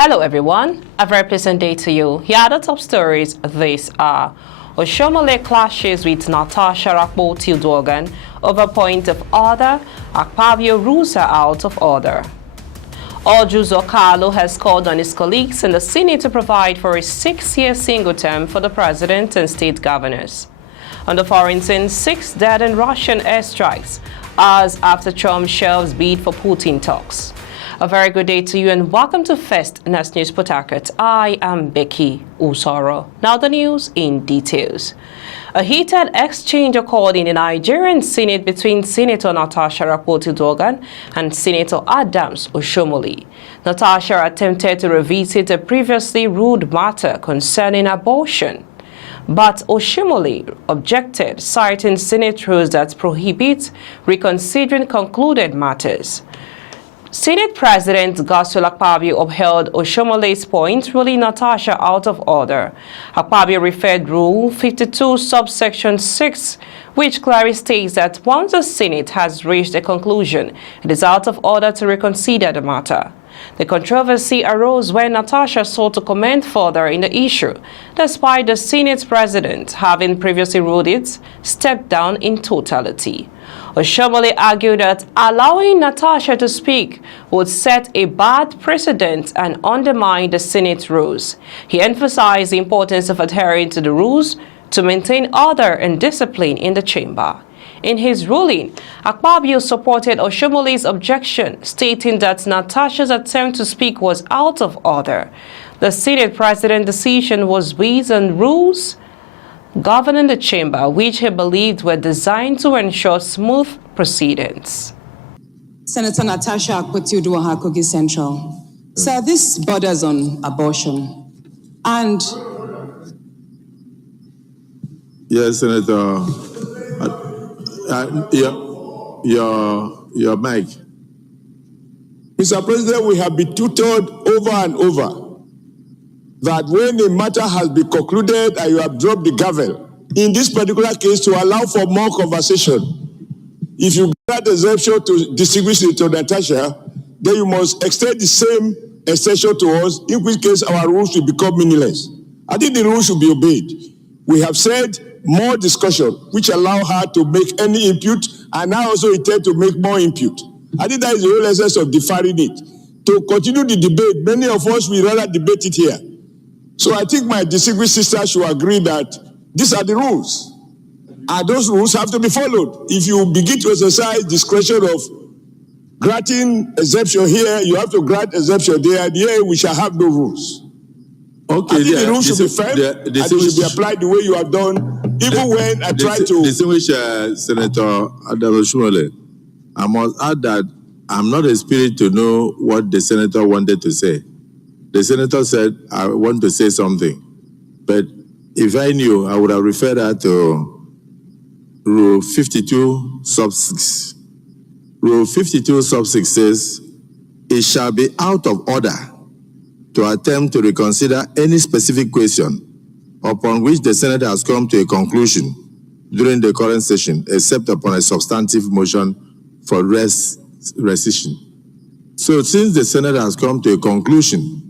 Hello everyone, a very pleasant day to you. Here are the top stories. These are Oshiomhole clashes with Natasha Akpoti over point of order. Akpabio rules her out of order. Oshiomhole has called on his colleagues in the Senate to provide for a 6-year single term for the president and state governors. On the foreign scene, 6 dead in Russian airstrikes hours after Trump shelves bid for Putin talks. A very good day to you and welcome to First News Port Harcourt. I am Becky Usoro. Now the news in details. A heated exchange occurred in the Nigerian Senate between Senator Natasha Akpoti and Senator Adams Oshiomhole. Natasha attempted to revisit a previously ruled matter concerning abortion, but Oshiomhole objected, citing Senate rules that prohibit reconsidering concluded matters. Senate President Akpabio upheld Oshiomhole's point, ruling Natasha out of order. Akpabio referred Rule 52, subsection 6, which clearly states that once the Senate has reached a conclusion, it is out of order to reconsider the matter. The controversy arose when Natasha sought to comment further in the issue, despite the Senate President, having previously ruled it, stepped down in totality. Oshiomhole argued that allowing Natasha to speak would set a bad precedent and undermine the Senate rules. He emphasized the importance of adhering to the rules to maintain order and discipline in the chamber. In his ruling, Akpabio supported Oshiomhole's objection, stating that Natasha's attempt to speak was out of order. The Senate President's decision was based on rules governing the chamber, which he believed were designed to ensure smooth proceedings. Senator Natasha Akpoti, Kogi Central. Sir, this borders on abortion. And yes, Senator, your mic. Mr. President, we have been tutored over and over that when a matter has been concluded and you have dropped the gavel, in this particular case, to allow for more conversation, if you grant exemption to distinguish it to Natasha, then you must extend the same extension to us, in which case our rules will become meaningless. I think the rules should be obeyed. We have said more discussion, which allow her to make any input, and I also intend to make more input. I think that is the whole essence of deferring it. To continue the debate, many of us will rather debate it here. So I think my distinguished sister should agree that these are the rules. And those rules have to be followed. If you begin to exercise discretion of granting exemption here, you have to grant exemption there, and here we shall have no rules. Okay, I think the rules should be firm, and they should be applied the way you have done, even when I try to... Distinguished Senator Oshiomhole, I must add that I'm not a spirit to know what the senator wanted to say. The senator said, I want to say something. But if I knew, I would have referred her to Rule 52, sub 6. Rule 52, sub 6 says, it shall be out of order to attempt to reconsider any specific question upon which the Senate has come to a conclusion during the current session, except upon a substantive motion for rescission. So since the Senate has come to a conclusion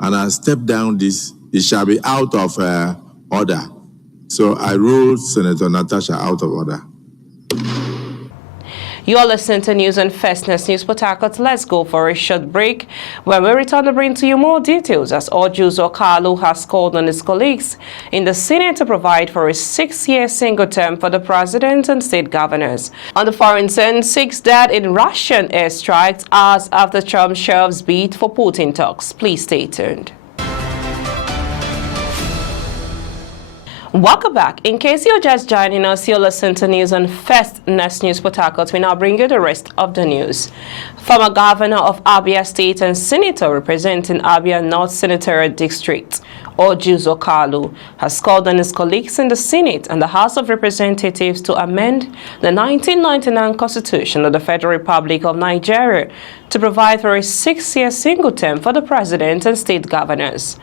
and has stepped down this, it shall be out of order. So I ruled Senator Natasha out of order. You are listening to News on First News Port Harcourt. Let's go for a short break. When we return to bring to you more details, as Oshiomhole has called on his colleagues in the Senate to provide for a 6-year single term for the president and state governors. On the foreign scene, 6 dead in Russian airstrikes hours after Trump shelves bid for Putin talks. Please stay tuned. Welcome back. In case you're just joining us, you're listening to News on First News Port Harcourt. We now bring you the rest of the news. Former governor of Abia State and senator representing Abia North Senatorial District, Oshiomhole, has called on his colleagues in the Senate and the House of Representatives to amend the 1999 Constitution of the Federal Republic of Nigeria to provide for a 6-year single term for the president and state governors.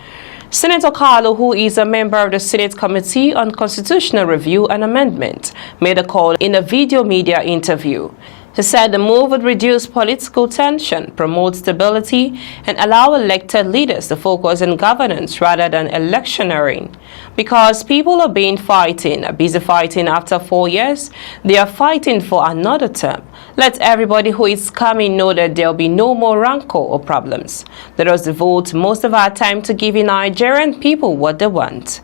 Senator Carlo, who is a member of the Senate Committee on Constitutional Review and Amendment, made a call in a video media interview. He said the move would reduce political tension, promote stability, and allow elected leaders to focus on governance rather than electioneering. Because people are busy fighting after 4 years, they are fighting for another term. Let everybody who is coming know that there will be no more rancor or problems. Let us devote most of our time to giving Nigerian people what they want.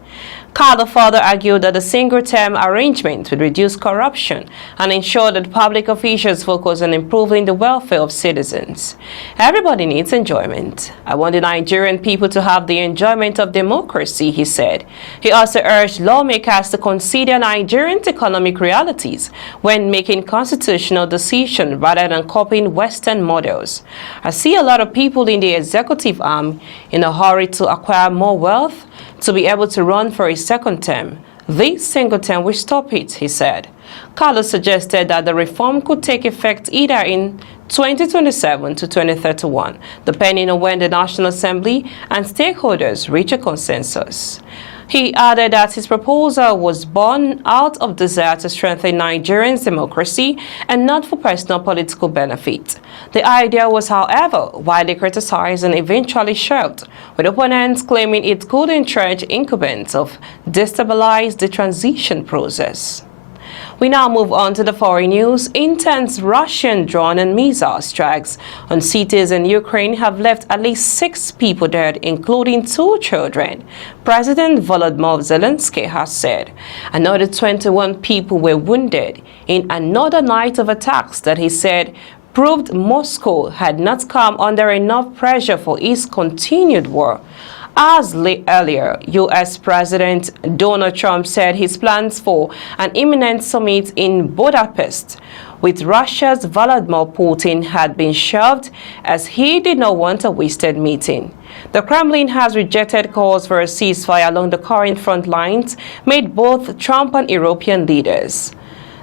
Carlo further argued that the single-term arrangement would reduce corruption and ensure that public officials focus on improving the welfare of citizens. Everybody needs enjoyment. I want the Nigerian people to have the enjoyment of democracy, he said. He also urged lawmakers to consider Nigerian economic realities when making constitutional decisions rather than copying Western models. I see a lot of people in the executive arm in a hurry to acquire more wealth to be able to run for a second term. This single term will stop it, he said. Carlos suggested that the reform could take effect either in 2027 to 2031, depending on when the National Assembly and stakeholders reach a consensus. He added that his proposal was born out of desire to strengthen Nigerians' democracy and not for personal political benefit. The idea was, however, widely criticized and eventually shelved, with opponents claiming it could entrench incumbents of destabilize the transition process. We now move on to the foreign news. Intense Russian drone and missile strikes on cities in Ukraine have left at least 6 people dead, including 2 children. President Volodymyr Zelensky has said another 21 people were wounded in another night of attacks that he said proved Moscow had not come under enough pressure for its continued war. As earlier, U.S. President Donald Trump said his plans for an imminent summit in Budapest with Russia's Vladimir Putin had been shelved as he did not want a wasted meeting. The Kremlin has rejected calls for a ceasefire along the current front lines made both Trump and European leaders.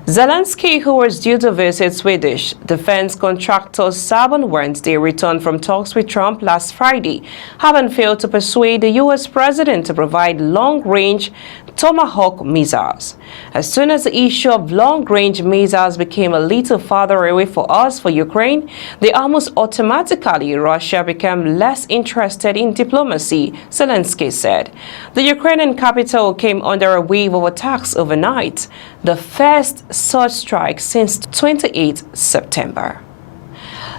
Zelensky, who was due to visit Swedish defense contractor Saab on Wednesday, returned from talks with Trump last Friday, having failed to persuade the U.S. president to provide long-range Tomahawk missiles. As soon as the issue of long-range missiles became a little farther away for us for Ukraine, they almost automatically Russia became less interested in diplomacy, Zelensky said. The Ukrainian capital came under a wave of attacks overnight, the first such strike since 28 September.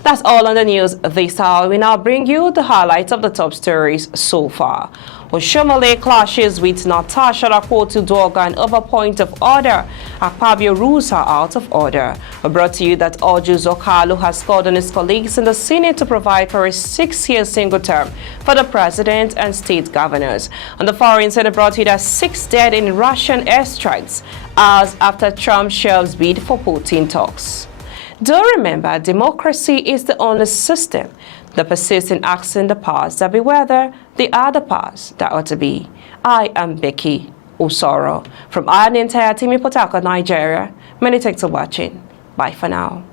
That's all on the news this hour. We now bring you the highlights of the top stories so far. Oshiomhole clashes with Natasha Akpoti and over point of order. Akpabio rules her out of order. We brought to you that Oshiomhole has called on his colleagues in the Senate to provide for a 6-year single term for the president and state governors. On the foreign side, brought to you that 6 dead in Russian airstrikes hours after Trump shelves bid for Putin talks. Do remember, democracy is the only system that persists in asking the powers that be whether they are the powers that ought to be. I am Becky Osoro. From our entire team in Port Harcourt, Nigeria, many thanks for watching. Bye for now.